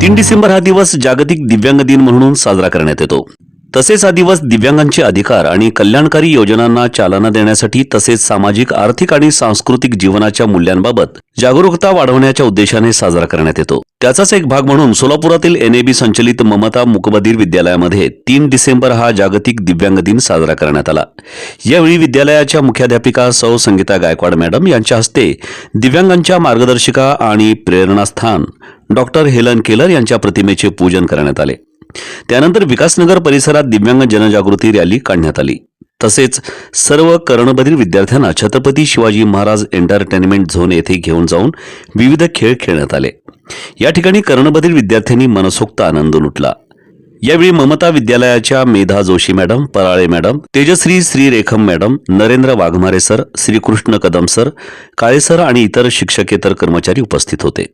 तीन डिसेंबर हा दिवस जागतिक दिव्यांग दिन म्हणून साजरा करण्यात येतो. तसेच हा दिवस दिव्यांगांचे अधिकार आणि कल्याणकारी योजनांना चालना देण्यासाठी तसेच सामाजिक आर्थिक आणि सांस्कृतिक जीवनाच्या मूल्यांबाबत जागरूकता वाढवण्याच्या उद्देशाने साजरा करण्यात येतो. त्याचाच एक भाग म्हणून सोलापुरातील एनएबी संचलित ममता मुकबधीर विद्यालयामध्ये तीन डिसेंबर हा जागतिक दिव्यांग दिन साजरा करण्यात आला. यावेळी विद्यालयाच्या मुख्याध्यापिका सौ संगीता गायकवाड मॅडम यांच्या हस्ते दिव्यांगांच्या मार्गदर्शिका आणि प्रेरणास्थान डॉक्टर हेलन केलर यांच्या प्रतिमेचे पूजन करण्यात आले. त्यानंतर विकासनगर परिसरात दिव्यांग जनजागृती रॅली काढण्यात आली. तसेच सर्व कर्णबधीर विद्यार्थ्यांना छत्रपती शिवाजी महाराज एंटरटेनमेंट झोन येथे घेऊन जाऊन विविध खेळ खेळण्यात आले. या ठिकाणी कर्णबधीर विद्यार्थ्यांनी मनसोक्त आनंद लुटला. यावेळी ममता विद्यालयाच्या Medha Joshi madam Parale madam Tejashri Shri Rekham madam Narendra Waghmare sir Shrikrishna Kadam sir Kale sir आणि इतर शिक्षकेतर कर्मचारी उपस्थित होते.